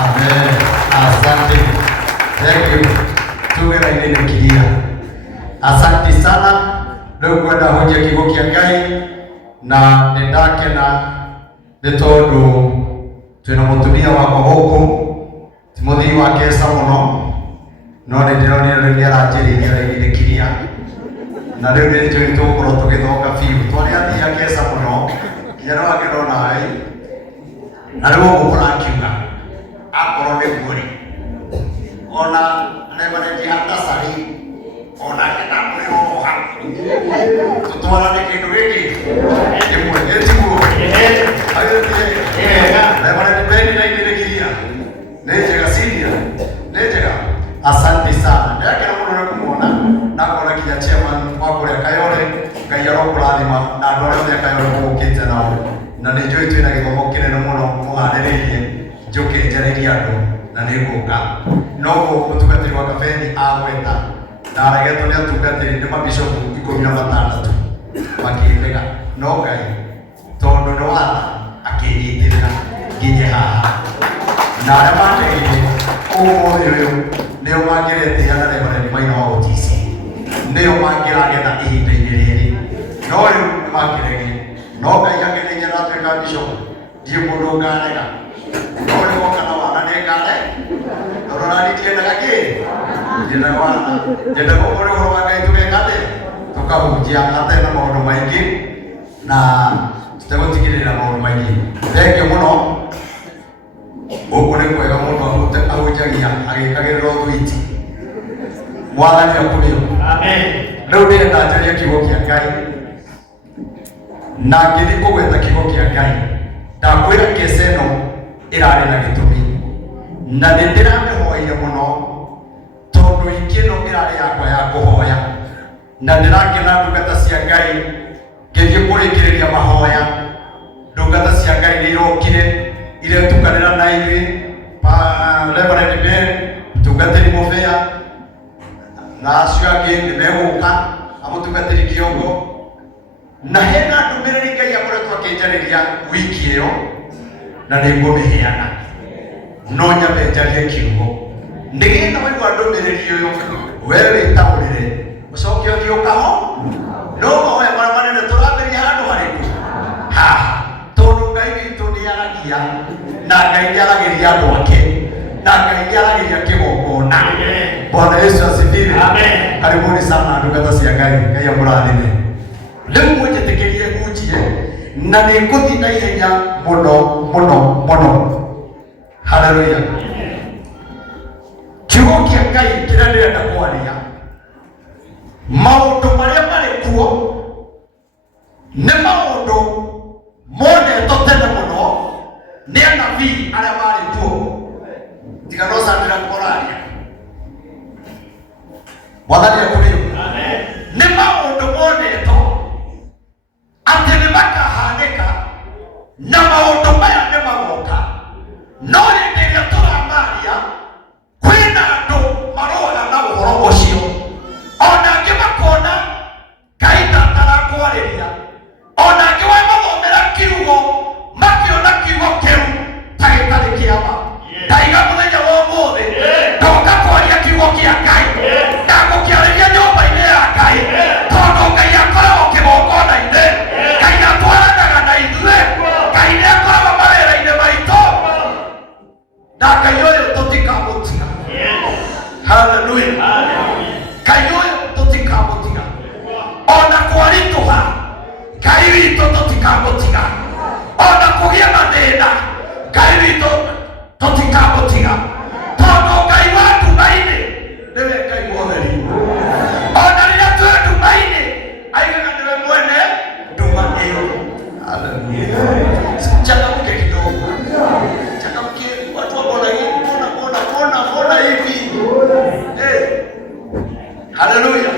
Amen. Asante. Thank you. Tuwe na ile nikilia. Asante sana. Leo kwenda hoja kigo kia Ngai na ndake na nitondo twina mutumia wako huko Timotheo akesa muno no ndironi ndio aranjiriria nikilia na rĩu nĩ njũĩ tũgũkorwo tũgĩthonga biũ twarĩ athii akesa mũno nginya no angĩrona hai na rĩu ũgũkora akiuga akorwo nĩ guori ona negonendi hatasari ona kena mũrĩ oha tũtwarane kĩndũ gĩkĩ ĩmwe ĩtiguo negonendi bendi na inĩrĩkiria nĩ njega siria nĩ njega. Asante sana. Ndakira mũno na kumuona na kuona kinya chairman wa kũrĩa Kayole Ngai arokũrathima na andũ arĩa othe Kayole mũkĩte nao na nĩ njũĩ twĩna gĩthomo kĩnene mũno mũharĩrĩirie njũke njarĩrie andũ na nĩ ngũka no mũtungatĩri wa kabeni agweta na aregetwo nĩ atungatĩri nĩ mabishopu 16 makĩndega no Ngai tondũ nĩ watha akĩnyitĩrĩra nginya haha na arĩa mandĩgire ũmũthĩ ũyũ nĩo mangĩretia na Reverend Maina wa OTC nĩo mangĩragetha ihinda-inĩ rĩrĩ no rĩu mangĩregire no Ngai angĩrĩgia na atuĩka bishop ndiĩ mũndũ ngarega no rĩu oka na wana nĩ ngare tondũ nani ndiendaga kĩ ndiendaga wana nyendaga ũhoro wa Ngai tũgeka atĩ tũkahunjia atarĩ na maũndũ maingĩ na tũtegũtigĩrĩra maũndũ maingĩ. Thengiũ mũno ũguo nĩ kwega mũndũ ahunjagia agĩkagĩrĩra ũthwiti mwathani akũrĩo. Amen. Rĩu ndĩrenda njarie kiugo kĩa Ngai na ngĩthiĩ kũgwetha kiugo kĩa Ngai ndakwĩra kĩsa ĩno ĩrarĩ na gĩtũmi na nĩ ndĩramĩhoire mũno tondũ ingĩ ĩno ĩrarĩ yakwa ya kũhoya na ndĩrakena ndungata cia Ngai ngĩthiĩ kũrĩkĩrĩria mahoya. Ndungata cia Ngai nĩ irokire iretukanĩra na ithuĩ Reverend Ben mũtungatĩri mũbĩa na acio angĩ nĩ megũka amũtungatĩri kĩongo na hena ndũmĩrĩri Ngai akoretwo akĩnjarĩria wiki ĩyo na nĩ ngũmĩheana no nyambe njarie kiugo nĩgetha waigua ndũmĩrĩri ũyũ wee wĩtaũrĩre ũcoke ũthiĩ ũkaho no mahoya marĩa manene tũrambĩria handũ harĩkũ haha tondũ Ngai witũ nĩ aragia na Ngai nĩ aragĩria andũ ake na Ngai nĩ aragĩria kĩgongona. Bwana Yesu asifiwe. Amen. Karibuni sana ndungata cia Ngai. Ngai amũrathime. Rĩu mũnjĩtĩkĩrie hunjie na nĩ ngũthiĩ na ihenya mũno mũno mũno. Haleluya. Kiugo kĩa Ngai kĩrĩa ndĩrenda kwaria maũndũ marĩa marĩ kuo nĩ maũndũ monetwo tene mũno nĩ anabii arĩa marĩ kuo tiga no sandĩra kũraria mwathani akũrĩo. Nĩ maũndũ monetwo atĩ nĩ makahanĩka na maũndũ maya nĩ magoka no hĩndĩ ĩrĩa tũramaria kwĩna andũ maroga na ũhoro ũcio ona angĩ makona Ngai ndatarakwarĩria ona angĩ wa mathomera kiugo makĩona kiugo kĩu ta gĩtarĩ kĩama. Ndaiga mũthenya wa ũmũthĩ ndoka kwaria kiugo kĩa Ngai na gũkĩarĩria nyũmba-inĩ ya Ngai tondũ Ngai akoragwo kĩgongona-inĩ, Ngai atwaranaga na ithuĩ, Ngai nĩ akoragwo mawĩra-inĩ maitũ na Ngai ũyũ tũtikamũtiga. Haleluya. Ngai ũyũ tũtikamũtiga ona kwaritũha, Ngai witũ tũtikamũtiga ona kũgĩa mathĩna, Ngai witũ tũtikamũtiga tondũ Ngai wa nduma-inĩ nĩwe Ngai wa ũtheri. Ona rĩrĩa twĩ nduma-inĩ aigaga nĩwe mwene nduma ĩyo. Haleluya. Changamke kidogo, changamke watu waona hivi. Haleluya.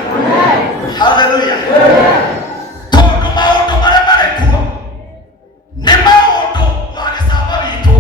Haleluya. Tondũ maũndũ marĩa marĩ kuo nĩ maũndũ ma gĩcamba witũ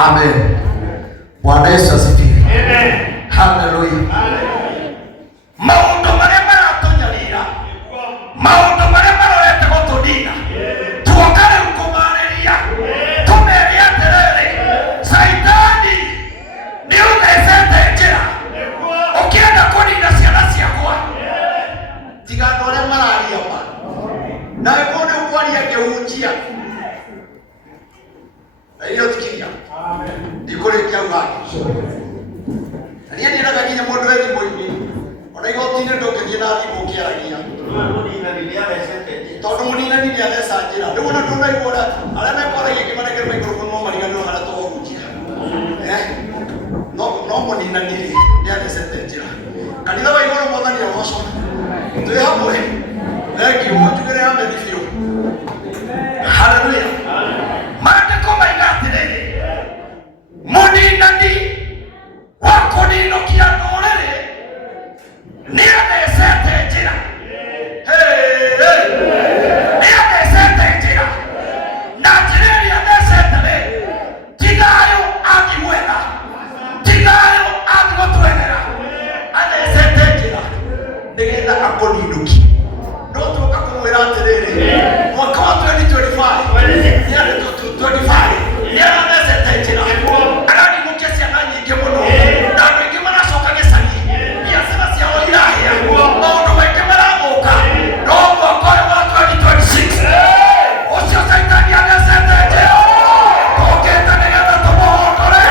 Amen. Bwana Yesu asifiwe. Haleluya. Maundu maria maratonyarira, maundu maria marorete gutudina, tuokare kumarĩria, tumeria atiriri, Saitani ni uthecete njĩra ukienda kunina ciana ciakwa. Tiga andũ arĩa mararia ma na wewe nĩ ũkwaria ngĩhunjia na irio tikiria ndikũrĩkia ũgaki na niĩ ndĩraga nginya mũndũ wĩ thimũ-inĩ ona igoti-inĩ ndũngĩthiĩ na thimũ ũkĩaragia tondũ mũninani nĩ atheca njĩra. Rĩu ona ndũnaigua arĩa mekwaragia kĩmanegere maikrofoni no mariganĩrwo harĩa tũhunjia no mũninani nĩ athecete njĩra. Kanitha wa igũrũ mwathani agocwo twĩ hamwe. Thengiũ mũtugĩre ameni biũ. Haleluya. Maandĩko maiga atĩrĩrĩ, mũninani wa kũniinũkia ndũrĩrĩ nĩ athecete njĩra. Nĩ athecete njĩra na njĩra ĩrĩa athecete-rĩ, tigayo angĩgwetha, tigayo angĩgũtwethera. Athecete njĩra nĩgetha akũniinũkie. No tũka kũmwĩra atĩrĩrĩ, mwaka wa 2025 nĩ arathecete njĩra, araninũkia ciana nyingĩ mũno na andũ aingĩ maracoka gĩcagi, biacara ciao irahĩa, maũndũ maingĩ marathũka. No mwaka ũyũ wa 2026 ũcio Saitani athecete njĩra. Tũkĩte nĩgetha tũmũhotore,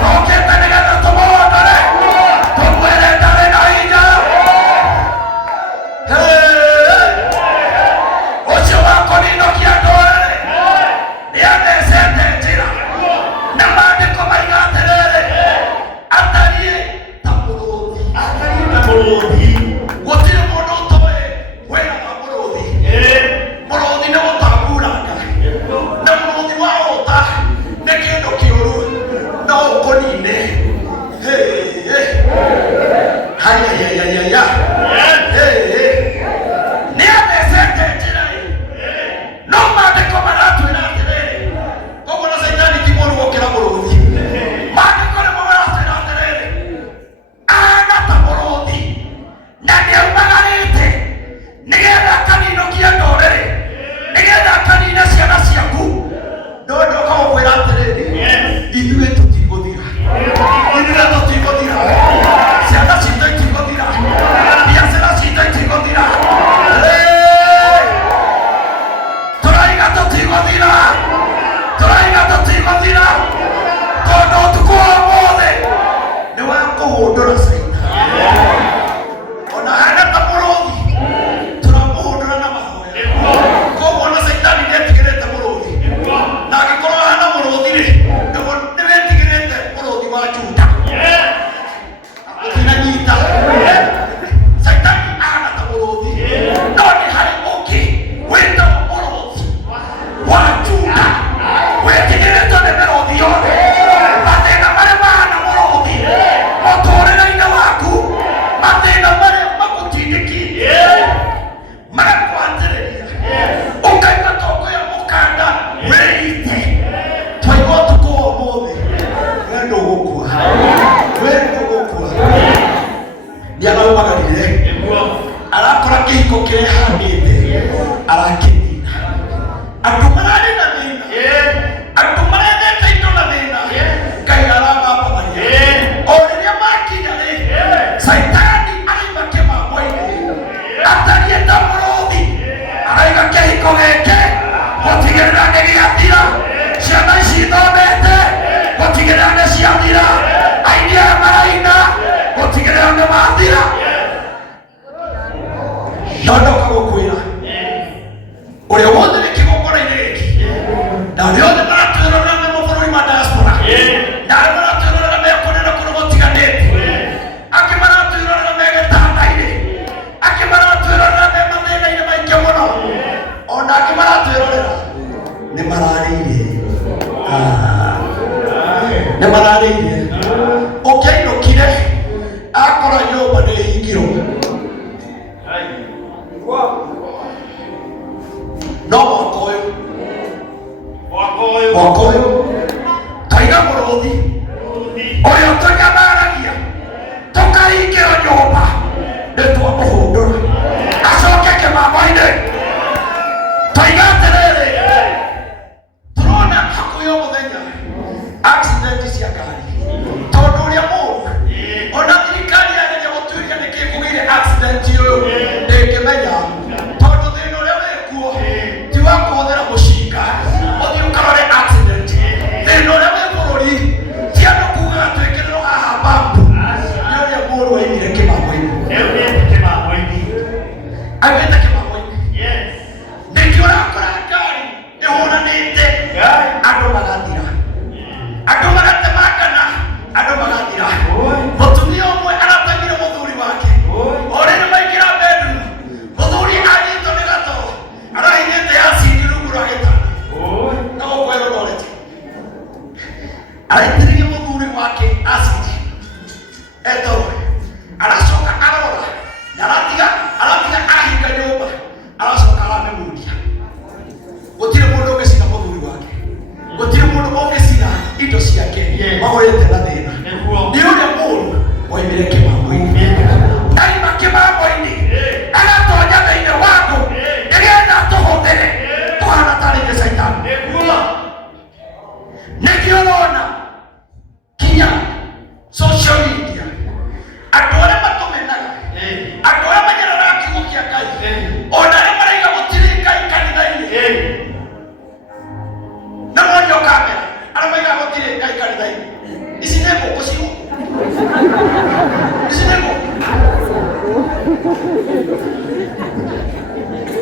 tũkĩte nĩgetha tũmũhotore, tũmwĩre ndarĩ na hinya. Ũcio wa kũniinũkia ndũrĩrĩ nĩ athecete njĩra na maandĩko maiga atĩrĩrĩ, atariĩ ta mũrũũthi. Gũtirĩ mũndũ ũtoĩ wĩra wa mũrũũthi. Mũrũũthi nĩ gũtambũranga na mũrũũthi wa ũta nĩ kĩndũ kĩũru no ũkũnine. Hayayayaya. Nĩ athecete njĩra no maandĩko maratwĩra atĩrĩrĩ, koguo na Saitani ti mũru gũkĩra mũrũũthi. Maandĩko nĩmo maratwĩra atĩrĩrĩ, ahana ta mũrũũthi na nĩaumagarĩte nĩgetha akaninũkia ndũrĩrĩ, nĩgetha akanine ciana ciaku. Ndoka gũkwĩra atĩrĩrĩ, ithuĩ tũtigũthira, ithuĩ tũtigũthira, ciana citũ itigũthira, biacara citũ itigũthira. Tũraiga tũtigũthira, tũraiga tũtigũthira, tondũ ũtukũ wa ũmũthĩ nĩ wa kũhũndũra Saitani. Ona hana ta mũrũũthi tũramũhũndũra na mahoya. Koguo na Saitani nĩetigĩrĩte mũrũũthi, na angĩkorwo hana mũrũũthi-rĩ, nĩwetigĩrĩte mũrũũthi wa Juda. Ũtinanyita. Saitani ahana ta mũrũũthi no nĩ harĩ ũngĩ wĩtagwo mũrũũthi wa Juda, wetigĩrĩtwo nĩ mĩrũũthi yothe. Mathĩna marĩa mahana mũrũũthi mũtũrĩre-inĩ waku, mathĩna marĩa magũtindĩkĩte, magakwatĩrĩria ũkaigua tongoya mũkanda wĩite. Twaigua ũtukũ wa ũmũthĩ, we ndũgũkua, we ndũgũkua. Nĩaraumagarire, arakora kĩhiko kĩrehandĩte, arakĩnina. Andũ mararĩ na thĩna, andũ marethete indo na thĩna, Ngai aramambagia. O rĩrĩa makinya-rĩ, Saitani araima kĩmamo-inĩ, atariĩ ta mũrũũthi, araiga kĩhiko gĩkĩ gũtigĩrĩra nĩ gĩathira, ciana ici ithomete gũtigĩrĩra nĩ ciathira, aini aya maraina gũtigĩrĩra nĩ mathira. Ndoka gũkwĩra ũrĩa wothe nĩ kĩgongona-inĩ gĩkĩ na arĩa othe maratwĩrorera me mabũrũri ma diaspora na arĩa maratwĩrorera me kũndũ na kũndũ gũtiganĩte, angĩ maratwĩrorera me gĩtanda-inĩ, angĩ maratwĩrorera me mathĩna-inĩ maingĩ mũno, ona angĩ maratwĩrorera nĩ mararĩire, nĩ mararĩire. Ũkĩinũkire akora nyũmba nĩ hingĩro, no mwaka ũyũ taiga mũrũthi ũrĩa ũtũnyamaragia tũkaingĩra nyũmba nĩtwamũhũndũra acoke kĩmamo-inĩ. Tũiga atĩrĩrĩ, tũrona hakuhĩ o mũthenya accident cia ngari, tondũ ũrĩa mũũru ona thirikari yageria gũtuĩria nĩkĩ kũgĩire accident ũyũ ndĩngĩmenya, tondũ thĩna ũrĩa wĩkuo ti wa kũhũthĩra mũcinga ũthiĩ ũkarore accident. Thĩna ũrĩa wĩ bũrũri ti andũ kugaga twĩkĩrĩrwo haha mbambu, nĩ ũrĩa mũũru waumire kĩmamo-inĩ. Aumĩte kĩmamo-inĩ, nĩkĩo ũrakora ngari ĩhũranĩte, andũ magathira, andũ magatemangana, andũ magathira. Mũtumia ũmwe aratemire mũthuri wake, orĩrĩ maingĩra bedroom, mũthuri anyitwo nĩ gatoro, arahinyĩte acidi rungu rwa gĩtanda, na gũkũ erorete, araitĩrĩria mũthuri wake acidi etoro, aracoka arora na aratiga ahinga nyũmba, aracoka aramĩmundia. Gũtirĩ mũndũ ũngĩcina mũthuri wake, gũtirĩ mũndũ ũngĩcina indo ciake magũrĩte na thĩna. Nĩ ũrĩa mũũru waumire kĩmamo-inĩ, naima kĩmamo-inĩ agatonya thĩinĩ wa andũ nĩgetha tũhũthĩre tũhana tarĩ nĩ Saitani. Nĩkĩo ũrona kinya social media andũ arĩa matũmenaga, andũ arĩa manyaraga kiugo kĩa Ngai, ona arĩa maraiga gũtirĩ Ngai kanitha-inĩ, na morio kamera arĩa maiga gũtirĩ Ngai kanitha-inĩ, ici nĩ ngũkũ ciu, ici nĩ ngũkũ,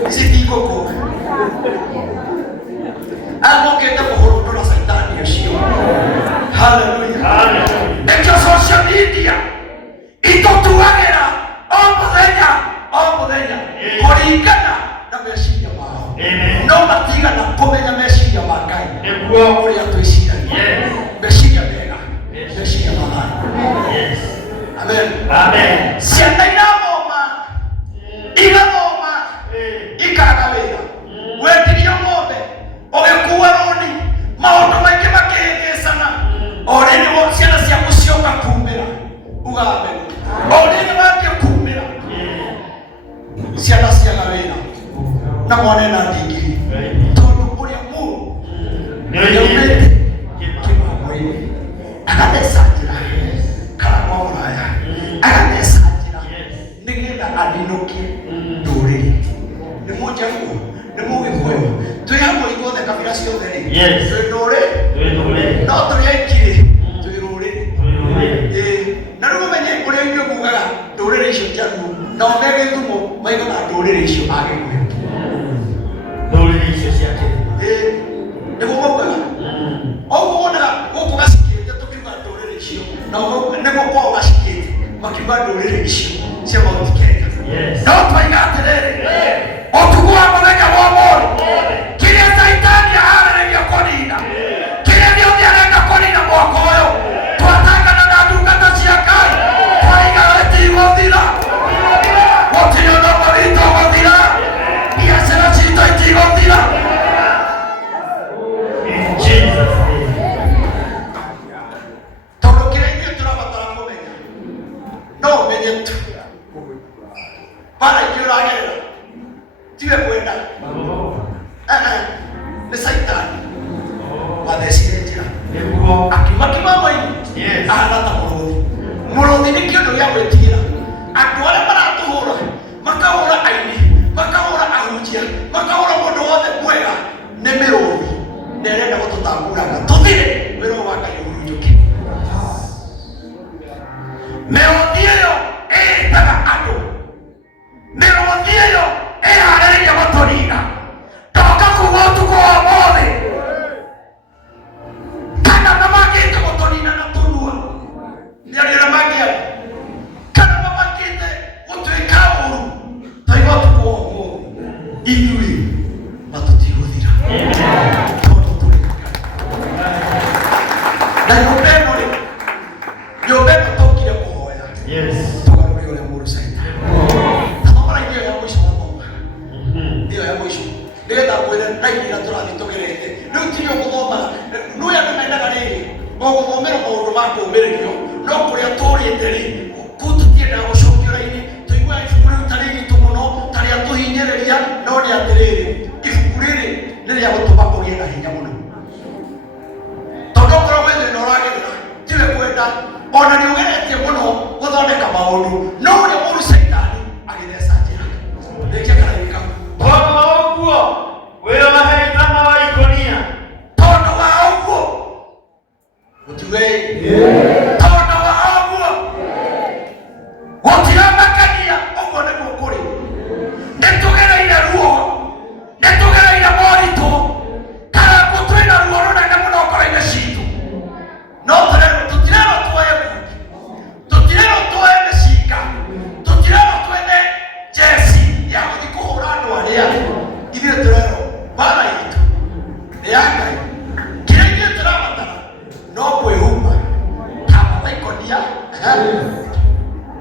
ici ti ngũkũ. Aya mokĩte kũhũrũndũra Saitani ũcio. Hallelujah. Nĩkĩo social media itũtuagĩra o mũthenya kũringana na meciria mao, no matigana kũmenya meciria ma Ngai ũrĩa twĩciragia, meciria mega, meciria mathani. Amen. Ciana irathoma, igathoma, ikaga wĩra, wendirio ng'ombe, ũgĩkua rũni, maũndũ maingĩ makĩhĩngĩcana, o rĩrĩ ciana ciaku cioka kumĩra ugambe, o rĩrĩ wambia kumĩra ciana ciaga wĩra na mwana na ndigiri, tondũ ũrĩa mũũru nĩaumĩte kĩmamo-inĩ agatheca njĩra kana kwa mũraya, agatheca njĩra nĩgetha aninũkie ndũrĩrĩ. Nĩ mũnjaruo, nĩ mũgĩkũyũ, twĩ hamwe ithuothe kabira ciothe rĩ, twĩ ndũrĩrĩ, no tũrĩ aingĩ twĩ rũrĩrĩ. Na rĩu ũmenye ũrĩa inyuĩ mugaga ndũrĩrĩ icio njaruo, nao me Gĩthumo maigaga ndũrĩrĩ icio Agĩkũyũ, ndũrĩrĩ icio cia Kenya. Nĩguo maugaga, ũguo wonaga gũkũ gacikĩte tũkiuga ndũrĩrĩ icio, nao nĩguo kwao gacikĩte makiuga ndũrĩrĩ icio cia Mount Kenya. No twaiga atĩrĩrĩ, ũtukũ wa mũthenya wa ũmũthĩ, kĩrĩa Saitani aharĩrĩria kũnina, kĩrĩa gĩothe arenda kũnina mwaka ũyũ, twatangana na ndungata cia Ngai, twaiga gĩtigũthira, gũtirĩ ũndũ mũritũ ũgũthira, biacara citũ itigũthira. Tondũ kĩrĩa ithuĩ tũrabatara kũmenya, no ũmenye tu bara ingĩ ũragerera tiwe kwenda, nĩ Saitani wathecire njĩra akiuma kĩmamo-inĩ ahana ta mũrũthi. Mũrũthi nĩ kĩndũ gĩa gwĩtigĩra. Andũ arĩa maratũhũra makahũra aini, makahũra ahunjia, makahũra mũndũ wothe mwega, nĩ mĩrũthi na ĩrenda gũtũtambũraga tũthire wĩra wa Ngai ũhurunjũke. Mĩrũthi ĩyo ĩĩtaga andũ, mĩrũthi ĩyo ĩharĩrĩria gũtũnina. Ndoka kuuga ũtukũ wa ũmũthĩ, kana mamangĩte gũtũnina na tũnua, nĩ arĩa mangĩaga, kana mamangĩte gũtwĩka ũũru, taiga ũtukũ wa ũmũthĩ, ithuĩ matũtigũthira, tondũ tũrĩ na nyũmba ĩno rĩ, nyũmba ĩno tũkire kũhoya, tũgarũre ũrĩa mũũru Saitani. Iyo ya mwisho wathoma, iyo ya mwisho nĩgetha mwĩre raini ĩrĩa tũrathiĩ tũgerete rĩu ti yo gũthoma. Nũya nĩmendaga rĩrĩ, gũthomera maũndũ ma kũũmĩrĩrio no kũrĩa tũrĩte rĩ gũtũtiendaga gũcokio raini tũigua ibuku rĩu ta rĩritũ mũno ta rĩa tũhinyĩrĩria no nĩ atĩrĩrĩ ibuku rĩrĩ nĩ rĩa gũtũma ũgĩe na hinya mũno tondũ korwo wĩ thĩna ũragerera tiwe kwenda ona nĩ ũgeretie mũno gũthondeka maũndũ no ũrĩa mũru Saitani agĩtheca njĩra rĩkia kana gĩka tondũ wa ũguo wĩrohe tama wa Ikonia tondũ wa ũguo gũtiwe tondũ wa ũguo gũtiramakania ũguo nĩguo kũrĩ nĩtũgereire ruo nĩtũgereire moritũ kana twĩna ruo rũnene mũno ngoro-inĩ citũ no tũtirerwo tuoye mbũndi tũtirerwo tuoye mĩcinga tũtirerwo twene jeci ya gũthiĩ kũhũra andũ arĩa ithuĩ tũrerwo mbara itũ nĩ ya Ngai kĩrĩa ithuĩ tũrabatara no kwĩhumba ta wa Ikonia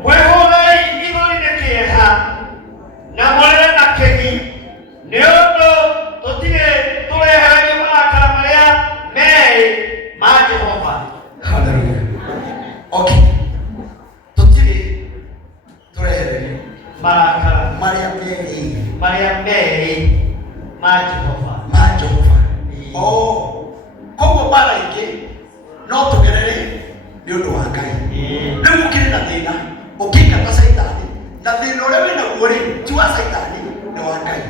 mwĩhũgai igũrũ nĩ kĩeha na mũrere na kĩgi nĩ ũndũ tũtirĩ tũrehererio marakara marĩa merĩ ma Jehova. Hallelujah. Okay. Tũtirĩ tũrehererio marakara marĩa merĩ ma Jehova. ma Jehova. Koguo mbara ingĩ no tũgerere nĩ ũndũ wa Ngai. Rĩu ũkĩrĩ na thĩna ũkĩingata Saitani na thĩna ũrĩa wĩnaguo rĩ ti wa Saitani nĩ wa Ngai.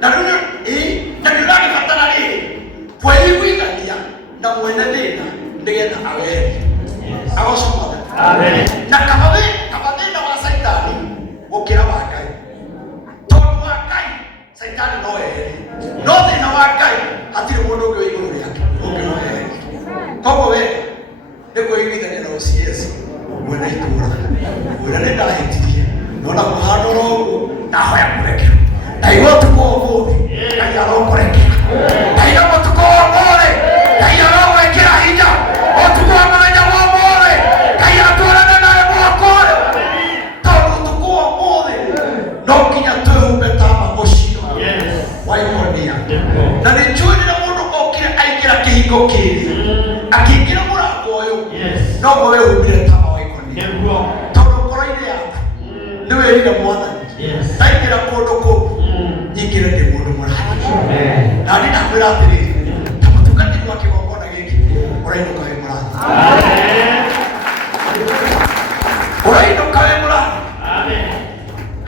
Na rĩu na nĩũragĩbatara rĩrĩ kwĩiguithania na mwene thĩna nĩgetha aweherie agocomothe na kaba thĩna wa Saitani gũkĩra wa Ngai tondũ wa Ngai Saitani no eherie no thĩna wa Ngai hatirĩ mũndũ ũngĩ wĩ igũrũ rĩake ũngĩmweheria. Koguo we nĩ kwĩiguithania na OCS mwene itũũra wĩra nĩ ndahĩtirie no na kũhana oro ũguo ndahoya kũrekerwo ndaigua ũtukũ ũmũthĩ Ngai arokũrekera ndaigua ũtukũ ũmũthĩ Ngai arogwĩkĩra hinya ũtukũ wa mũthenya wa ũmũthĩ Ngai atwarane nawe mwaka ũyũ tondũ ũtukũ wa ũmũthĩ no nginya twĩhumbe tama ũcio wa Ikonia na nĩ njũĩ rĩrĩa mũndũ okire aingĩra kĩhingo kĩrĩ akĩingĩra mũrango ũyũ no guo wĩhumbire tama wa Ikonia tondũ ngoro-inĩ yaku nĩ wĩrire Mwathani ndaingĩra kũndũ kũu nyingĩre ndĩ mũndũ mũrathi na niĩ ndakwĩra atĩrĩrĩ ta mũtungatĩri wa kĩgongona gĩkĩ ũrainũka wĩ mũrathi ũrainũka wĩ mũrathi.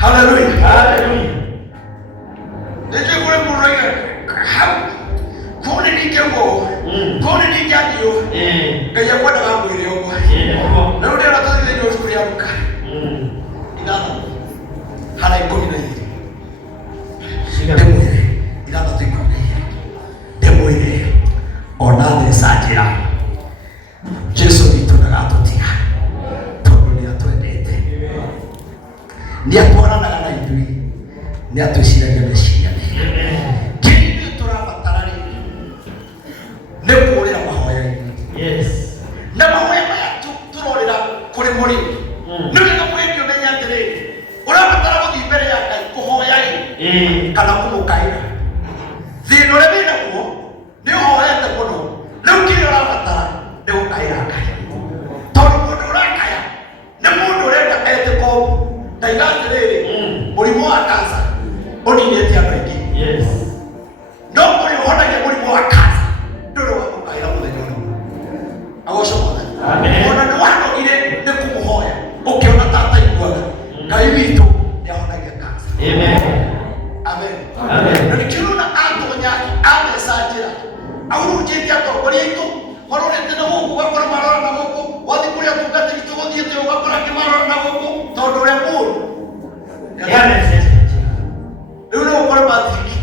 Hallelujah. Nĩkĩ kũrĩ mũndũ oiga hau kũu nĩ ningĩguo kũu nĩ ningĩathiũ Ngai akwendaga mwĩrĩ ũguo na rĩu ndĩrona tũthiĩ thĩinĩ wa ibuku rĩa Luka ithathatũ harĩa 12 ndĩmwĩre ithathatũ 12 ndĩmwĩre ona theca njĩra Jesũ witũ ndagatũtiga tondũ nĩ atwendete nĩ atwaranaga na ithuĩ nĩ atwĩciragia meciria mega kĩrĩa ithuĩ tũrabatara rĩ nĩ kũũrĩra mahoya-inĩ na mahoya maya tũrorĩra kũrĩ mũrĩmi nĩ wega mũrĩmi ũmenye atĩrĩrĩ ũrabatara gũthiĩ mbere ya Ngai kũhoya kana kũmũkaĩra thĩna ũrĩa wĩ naguo nĩ ũhoete mũno rĩu kĩrĩa ũrabatara nĩ gũkaĩra Ngai tondũ mũndũ ũrakaya nĩ mũndũ ũrenda ete kombu ndaiga atĩrĩrĩ mũrimũ wa kansa ũninĩte andũ aingĩ no ũrĩa ũhonagia mũrimũ wa kansa ndũrĩ wa gũkaĩra mũthenya ũrĩa agocwo Mwathani ona nĩ wanogire nĩ kũmũhoya ũkĩona tata iguaga Ngai witũ nĩ ahonagia kansa. Amen. Na nikiona atonya atheca njĩra ahurunjĩte atongoria aitũ marorete na gũkũ ũgakora marora na gũkũ wathi kũrĩa tungatĩri tũgũthiĩte ũgakora angĩ marora na gũkũ tondũ ũrĩa mũru rĩu no ũkore mathiki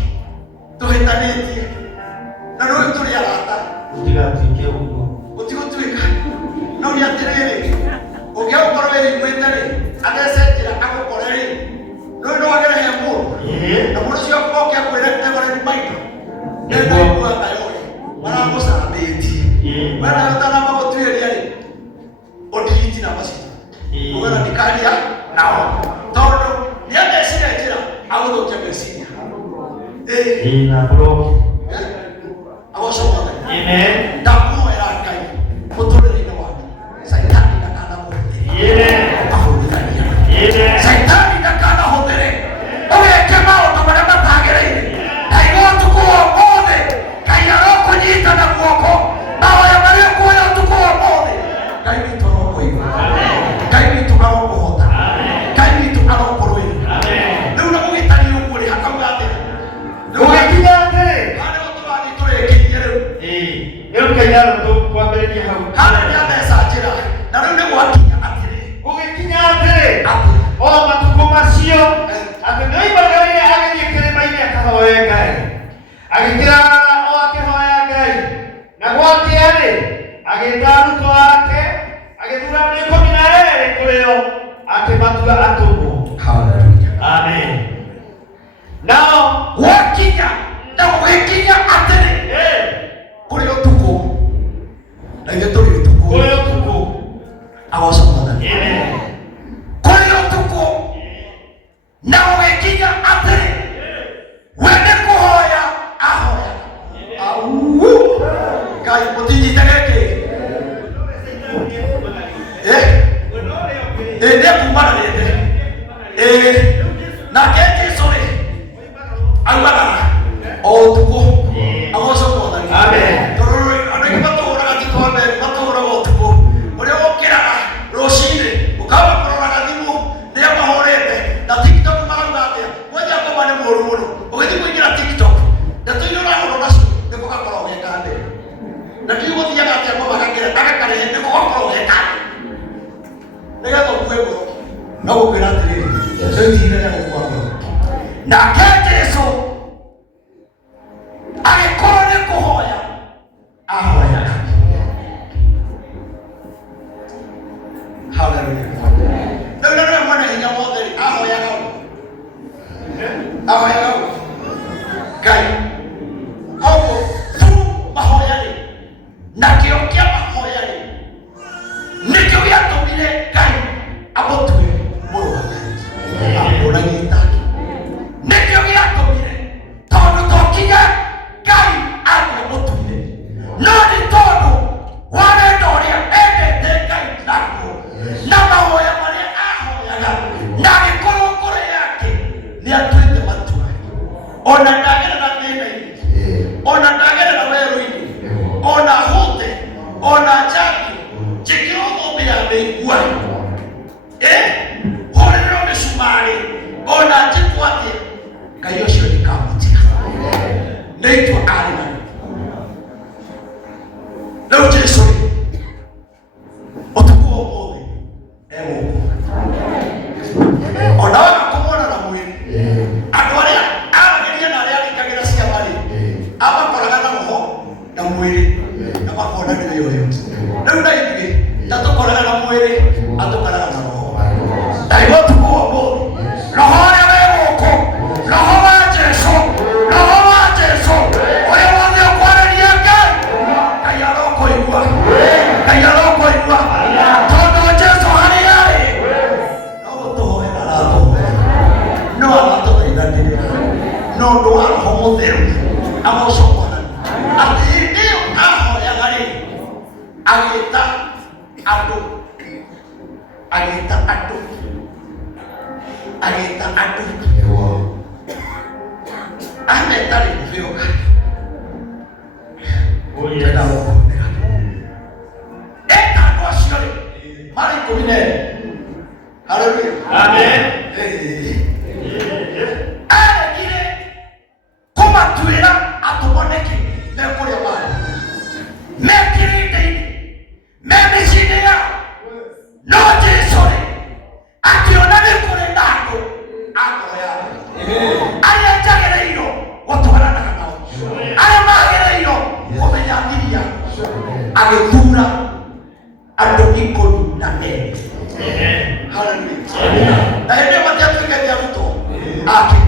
tũhĩtanĩtie na rĩu tũrĩ arata gũtigũtuĩka no nĩ atĩrĩrĩ ũngĩgũkorwo wĩiguĩte rĩ athece njĩra agũkore rĩ rĩu no agerehe mũndũ na mũndũ ũcio oke akwĩre tegoreni maitho nenda iguaga yoe maragũcambĩtie wena ũtanamba gũtuĩria rĩ ũndiriti na macio ũgera ndikaria nao tondũ nĩ athecire njĩra agũthũkia meciria agocwo Mwathani Amen. Ndakuhoera Ngai muturire-ini waku Saitani ndakanakuhũthĩre ahũthĩrania. Saitani ndakanahuthire ugeke maundu maria matagĩrĩire. Ngai ũtukũ ũmũthĩ Ngai arokunyita na guoko mahoya maria kuoya ũtukũ ũmũthĩ. Ngai witũ arokũigua, Ngai witũ arokũhota, Ngai witũ arokũrũĩra. Rĩu na mũgĩtari ũguo rĩ hakauga atĩrĩ Ũgĩkinya atĩrĩ harĩa tũrathiĩ tũrĩkĩrie rĩu rĩu Ngai kwambĩrĩria hau harĩa nĩatheca njĩra na rĩu nĩ gwakinya atĩrĩ gũgĩkinya atĩrĩ o matukũ macio atĩ nĩoimagarire agĩthiĩ kĩrĩma-inĩ akahoe Ngai agĩkĩra o akĩhoya Ngai na gwakĩa-rĩ agĩĩta arutwo ake agĩthura andũ 12 kũrĩ o akĩmatua atũmwo. Amen. Nao gwakinya na gũgĩkinya atĩrĩ kũrĩ ũtukũ na ithuĩ tũrĩ ũtukũ kũrĩ ũtukũ agocamathani kũrĩ ũtukũ na gũgĩkinya atĩrĩ we nĩ kũhoya ahoya. Ngai mũtinyite gĩkĩ nĩekumananĩte nake Jesũ rĩ aumaga o ũtukũ agocamathani. Tondũ andũ aingĩ matũũraga ti twa mbere, matũũraga ũtukũ ũrĩa ũkĩraga rũcinĩ ũkamba kũroraga thimũ rĩrĩa mahũrĩte na TikTok marauga atĩa mwenja ngoma nĩ mũũru mũno ũgĩthiĩ kũingĩra TikTok ndeto iria ũrahũrwo nacio nĩ gũgakorwo gekande na ndiũ gũthiaga atĩa ngoma agakarehe nĩ gũgakorwo gekande nĩgetha ũkue ngoro no gũkwĩra atĩrĩrĩ rĩu ihinda rĩa gũkua ngoro. Nake Jesũ agĩkorwo nĩ kũhoya ahoyaga. Hallelujah. Rĩu na rĩu mwene hinya wothe ahoyaga ahoyaga Ngai koguo through mahoya-rĩ na kĩo kĩa mahoya-rĩ nĩkĩo gĩatũmire Ngai amũtue mũrũ wa Ngai amũragĩte nĩkĩo gĩatũmire tondũ tokinya Ngai angĩamũtuire no nĩ tondũ wa wendo ũrĩa endete Ngai naguo na mahoya marĩa ahoyaga na agĩkorwo ngoro yake nĩatuĩte matua ona ndagerera thĩna-inĩ ona ndagerera werũ-inĩ ona hũte ona njagi njĩkĩrwo thũmbĩ ya mĩigua hũrĩrĩrwo mĩcumarĩ ona njĩkwo atĩa Ngai ũcio nĩkamũtiga nĩ itua arĩ narĩo. Rĩu Jesũ ũtukũ ũmũthĩ egũkũ ona waga kũmwona na mwĩrĩ andũ arĩa arageria na arĩa arĩkagĩra ciama-rĩ amakoraga na roho na mwĩrĩ na makona nĩ yoyo. Rĩu na ithuĩ tatũkoraga na mwĩrĩ atũkoraga na roho. Ngai ũtukũ ũmũthĩ roho ũrĩa wĩ gũkũ roho wa Jesũ roho wa Jesũ ũrĩa wothe ũkwarĩria Ngai Ngai arokũigua Ngai arokũigua tondũ Jesũ harĩa arĩ no gũtũhoera aratũhoera no agatũthaithanĩrĩra no ũndũ wa roho mũtheru agocokana atĩ hĩndĩ ĩyo ahoyaga-rĩ agĩĩta andũ agĩĩta andũ ameta rĩ biũ eta andũ acio-rĩ marĩ 12. Hallelujah. Amen. Aregire kũmatuĩra atũmoneke me kũrĩa marĩ me kĩrĩndĩ-inĩ me mĩciĩ-inĩ yao no Jesũ-rĩ akĩona nĩ kũrĩ na andũ a ngoro yao arĩa njagĩrĩirwo gũtwaranaga nao arĩa magĩrĩirwo kũmenyanithia agĩthura andũ 12. Hallelujah. Na hĩndĩ ĩyo matiatuĩkĩte arutwo ake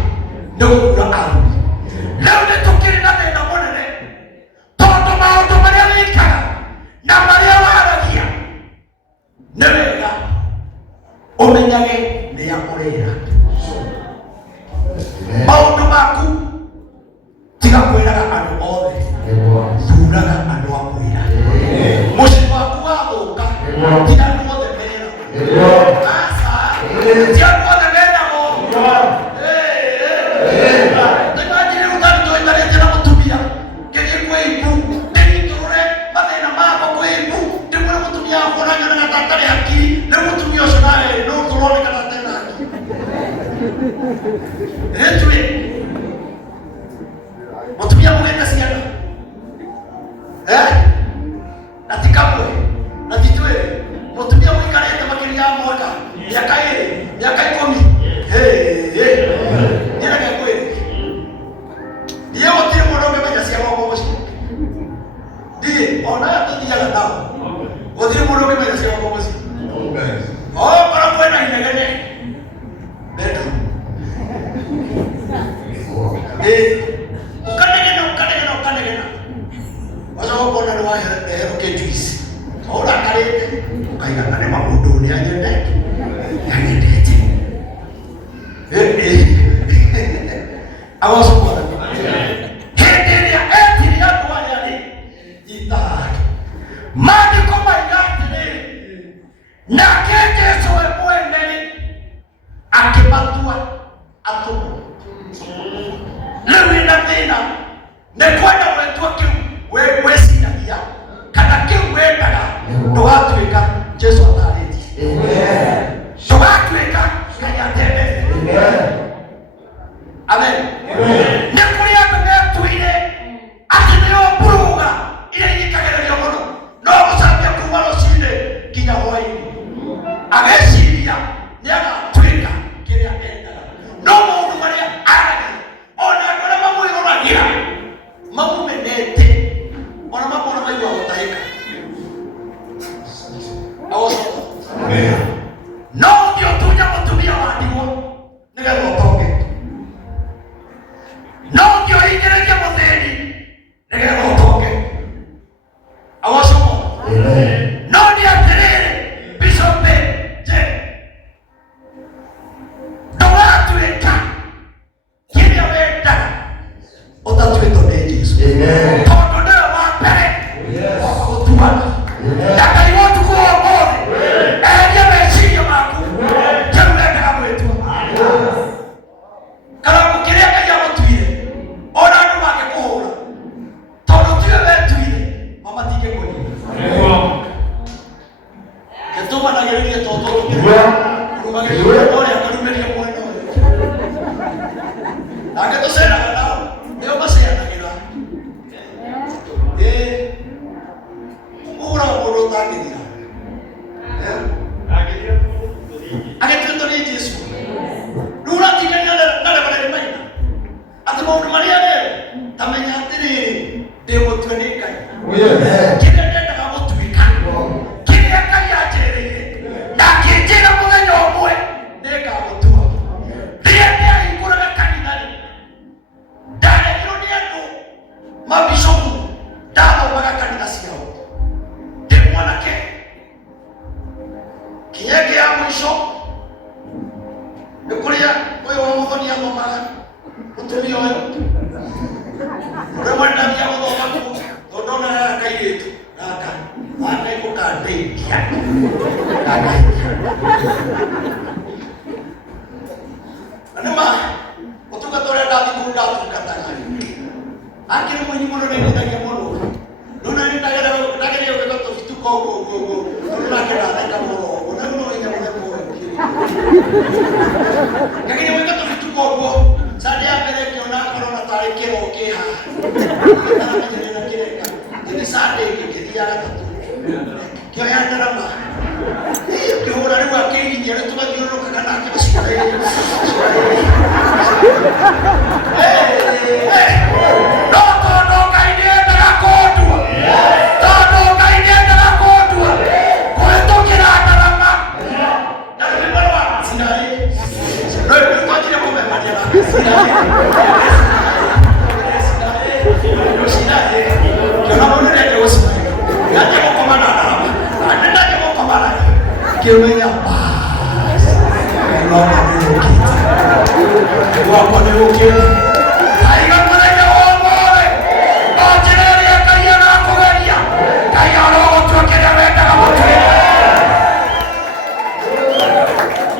nĩ gũthura arutwo. Rĩu nĩ tũkĩrĩ na thĩna mũnene tondũ maũndũ marĩa wĩkaga na marĩa waragia nĩ wega ũmenyage nĩa ũrĩra. Maũndũ maku tiga kwĩraga andũ othe, thuraga andũ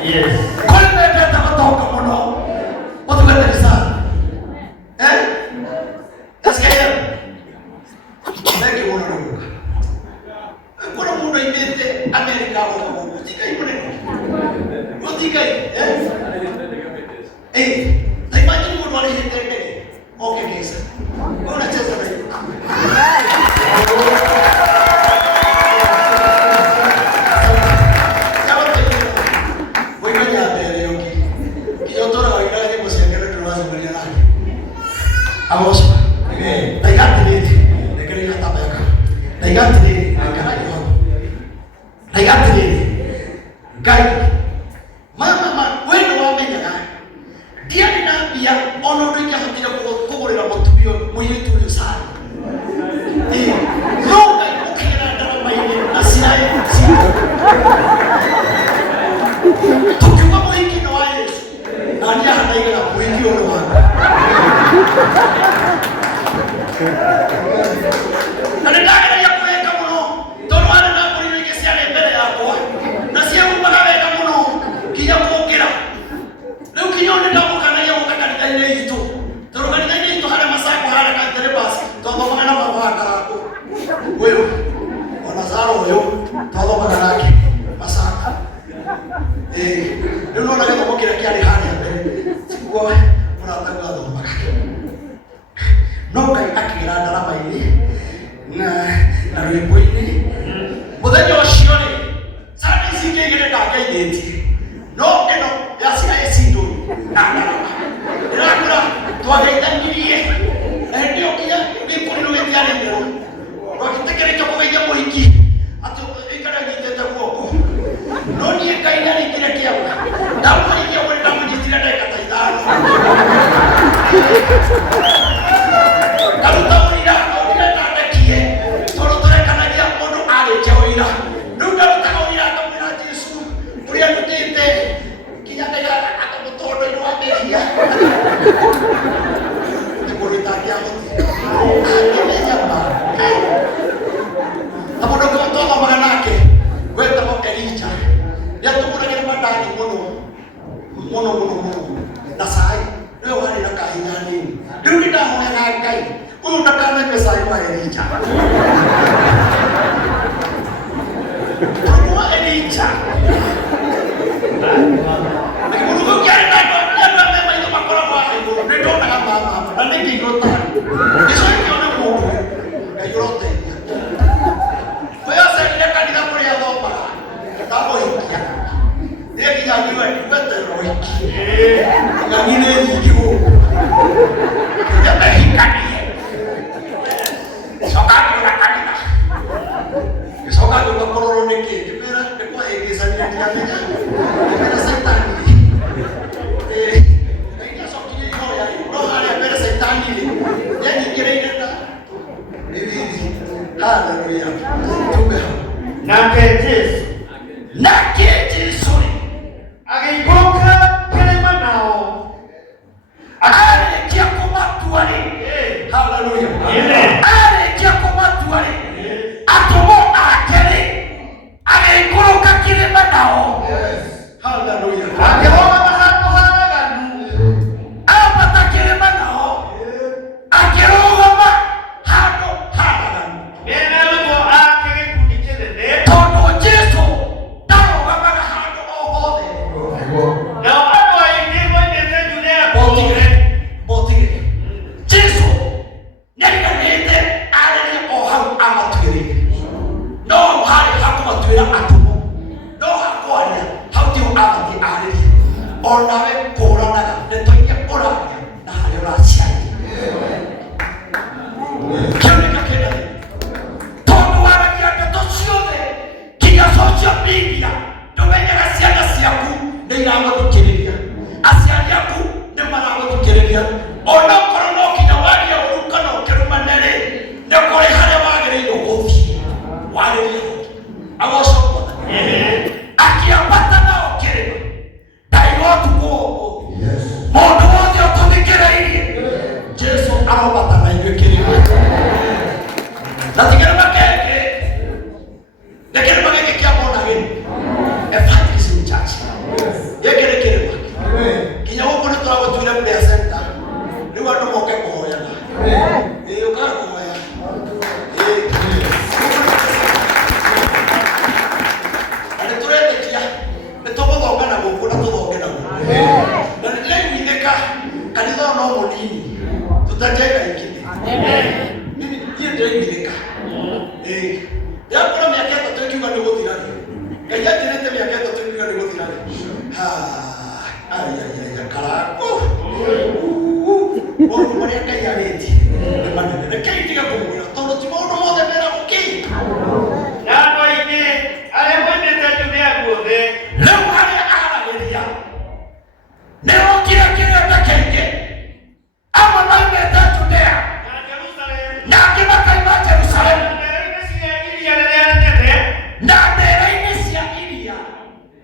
Yes. na igatiriri na igatiriri Ngai mama wendo wamenyaga ndiari na mbia ono ndu ingehotire kugurira mutumio muiritu uyu sari no Ngai ukira ndarama-ini na cirai tukiuga muhiki-ini wa Yesu na niĩ handaigaga muhiki ũyũ wakwa na nĩndageragia kwĩka mũno tondũ warĩ na mbũri ingĩ ciarĩ mbere yakwa na ciagumaga wega mũno nginya kũngĩra rĩu kinya nĩndamũkanagia gũka kanitha-inĩ itũ tondũ kanitha-inĩ itũ harĩ macako harĩa kanterebasi twathomaga na baba wa Karangũ ũyũ ona Zara ũyũ twathomaga nake macako rĩu nona gĩthomo kĩrĩa kĩarĩ harĩa mbere tiguo mũrataguo athomaga no Ngai akĩgera ndarama-inĩ na rwĩmbo-inĩ mũthenya ũcio-rĩ Sunday ici ingĩ igĩrĩ ndangeithĩtie no ĩno yaciga ĩcindũri na ndarama ĩrakũra twageithanirie na hĩndĩ ĩyo kinya gĩkũrĩro gĩtiarĩ mbero twagĩtĩkĩrĩtio kũgeithia mũhiki atĩ ĩikare nyitĩte guoko no niĩ Ngai nĩaringire kĩaga ndamũgeithia ũrĩ ndamũnyitire ndagĩka ta ithano ndaruta ũira ũrĩa ndandekie tondũ tũrekanagia mũndũ arĩkia ũira rĩu ndarutaga ũira ngamwĩra Jesũ ũrĩa ndutĩte kinya ndaigaga akamũtondo-inĩ wa mehia mũndũ itangĩahotire angĩmenya ma na mũndũ ũngĩ twathomaga nake wetagwo Elija nĩatũmũragĩra mandani mũno na cai nĩwe warĩ na kahinya nini rĩu nĩndahoyaga Ngai ũyũ ndakananyue cai wa Elija tondũ wa Elija mũndũ kũu kĩarĩ na andũ me maitho makoragwo haha igũrũ nĩndonaga mama na nĩngĩigũtari gĩcoikio nĩ mũndũ Ngai ũroteithia kwĩyocenire kanitha kũrĩa athomaga ndamũhikia niĩ nginya ngiuga ndigweterera ũhiki ng'ang'i nĩ nyingĩ gũkũ kĩrĩa mehikanie coka ngĩũra kanitha gĩcoka ngĩũka kũrorwo nĩkĩ ngĩmĩra nĩkwahĩngĩcanire ndiamenya ngĩmĩra Saitani Ngai nĩacokirie ihoya no harĩa mbere Saitani-rĩ nĩanyingĩrĩire na rĩrĩrĩ haleluya tuge hau nake Jesũ-rĩ agĩikũrũka kĩrĩma nao arĩkia kũmatua-rĩ haleluya arĩkia kũmatua-rĩ atũmwo ake-rĩ agĩikũrũka kĩrĩma nao haleluya akĩrũgama handũ haraganu ambata kĩrĩma nao akĩrũgama handũ haraganu mena arutwo ake gĩkundi kĩnene tondũ Jesũ ndarũgamaga handũ o hothe nao andũ aingĩ moimĩte Judea motigire Jesũ nĩariganĩte arĩrie o hau amatuĩrĩire no harĩ hakũmatuĩra atũmwo no hakwaria hau tiho abatiĩ arĩrie onawe kũũranaga nĩtũikia ũraria na harĩa ũraciarire kĩu nĩkĩo kĩnene tondũ waragia ndeto ciothe kinya social media ndũmenyaga ciana ciaku nĩiramũthikĩrĩria aciari aku nĩmaramũthikĩrĩria onokorwo no kinya waria ũru kana ũkĩrũmane-rĩ nĩ kũrĩ harĩa wagĩrĩirwo gũthiĩ warĩrie agocokwo akĩambata nao kĩrĩma ndaigotukwo mũndũ wothe ũtũthikĩrĩirie Jesũ arobata na ithuĩ kĩrĩma na ti kĩrĩma kĩngĩ nĩ kĩrĩma gĩkĩ kĩa Monageni Evangelism Church gĩkĩ nĩ kĩrĩma nginya gũkũ nĩtũragũtuire prayer center rĩu andũ moke kũhoyana ũkaga kũhoya na nĩtũretĩkia nĩtũgũthongana gũkũ na tũthonge naguo na nĩndĩraiguithĩka kanitha no mũnini tũtajenga ingĩ niĩ ndĩraiguithĩka na angĩ makaima Jerusalemu na ndera-inĩ cia iria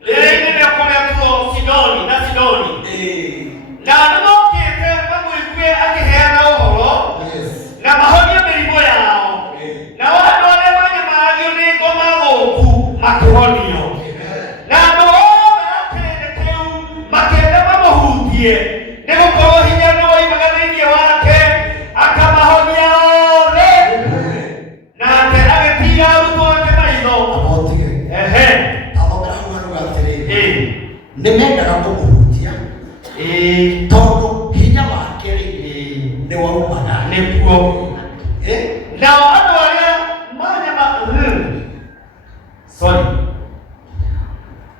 rĩrĩa kũrĩa tuo Sidoni na Sidoni na andũ mokĩte mamũigue akĩheana ũhoro na mahonie mĩrimũ yao na andũ arĩa manyamaragio nĩ ngoma thũku makĩhonio na andũ othe a kĩrĩndĩ kĩu makĩenda mamũhutie nĩ gũkorwo hinya nĩwoimaga thĩinĩ wake akamahonia othe nake agĩtiga arutwo ake maitho tathomera hau arauga atĩrĩrĩ nĩmendaga kũmũhutia tondũ hinya wake nĩ waumaga nĩguo nao andũ arĩa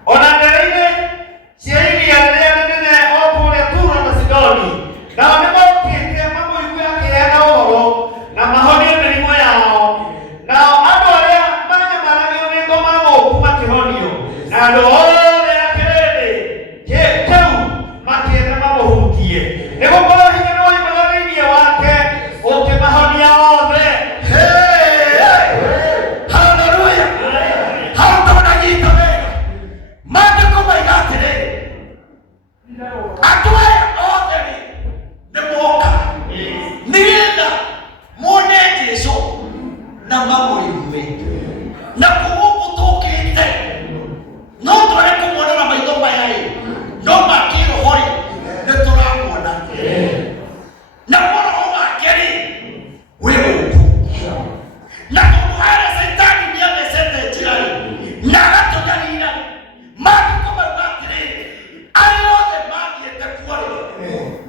ona ndera-inĩ cia iria rĩrĩa rĩnene o kũrĩa Turo na Sidoni nao nĩmokĩte mamũigue akĩheana ũhoro na mahonie mĩrimũ yao nao andũ arĩa manyamaragio nĩ ngoma thũku makĩhonio na andũ othe a kĩrĩndĩ kĩu makĩenda mamũhutie nĩ gũkorwo hinya nĩwoimaga thĩinĩ wake ũkĩmahonia othe. Haleluya! Hau tũnanyita wega maandĩko maiga atĩrĩrĩ andũ aya othe nĩ moka nĩgetha mone Jesũ na mamũigue na kũgũkũ tũkĩte no tware kũmuona na maitho maya no makĩroho nĩ tũramuona na roho wake wĩ gũkũ na kũmũhara Saitani nĩathecete njĩra na agatũnyarira maandĩko mauga atĩrĩrĩ arĩa othe mathiĩte kuo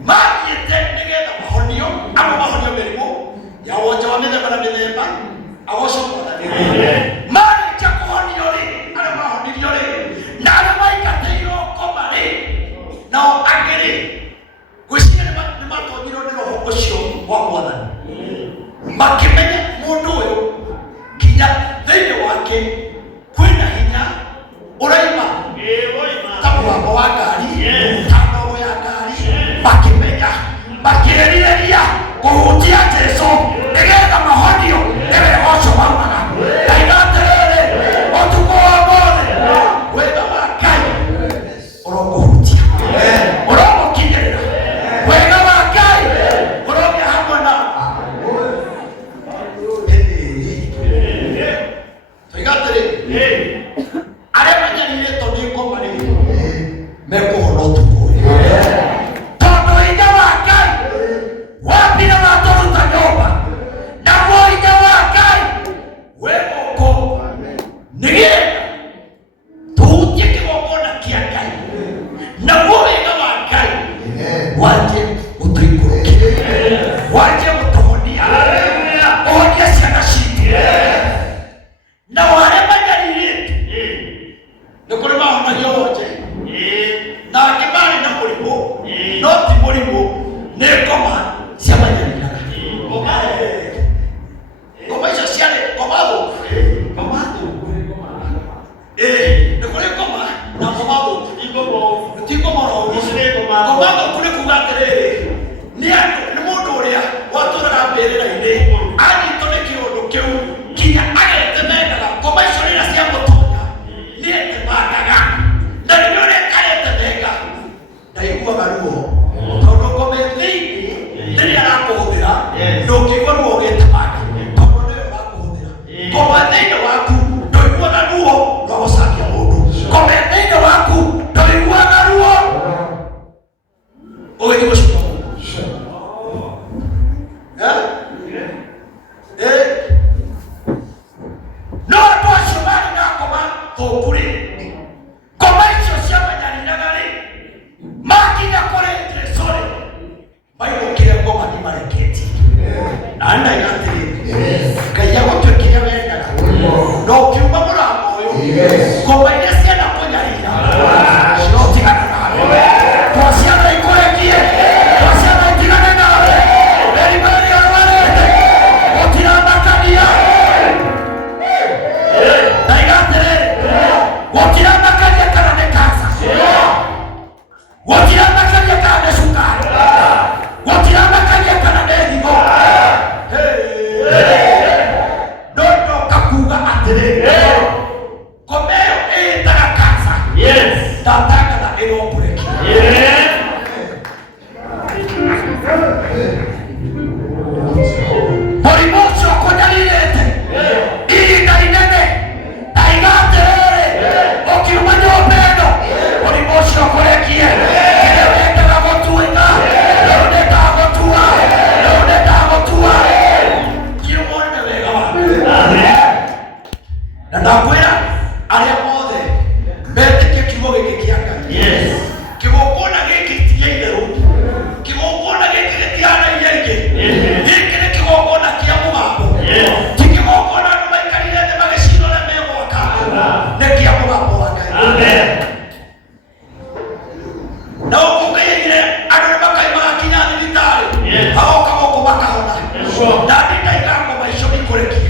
mathiĩte nĩgetha mahonio amwe mahonio mĩrimũ ya wonje wa mĩthemba na mĩthemba agocomothanĩrĩ marĩkia kũhonio arĩa mahonirio na arĩa maingatĩirwo ngoma nao angĩ gwĩciria nĩmatonyirwo nĩ roho ũcio wa Mwathani makĩmenya mũndũ ũyũ kinya thĩinĩ wake kwĩna hinya ũraima ta mũgambo wa ngari ta ndogo ya ngari makĩmenya makĩrirĩria kũhutia Jesũ nĩgetha mahonio nĩwe ũcio waumaga ndaiga atĩrĩrĩ ũtukũ wa mothe wega wa Ngai ũrokũhutia ũromũkinyĩrĩra wega wa Ngai ũrogĩa hamwe nao tũiga atĩrĩrĩ Amen.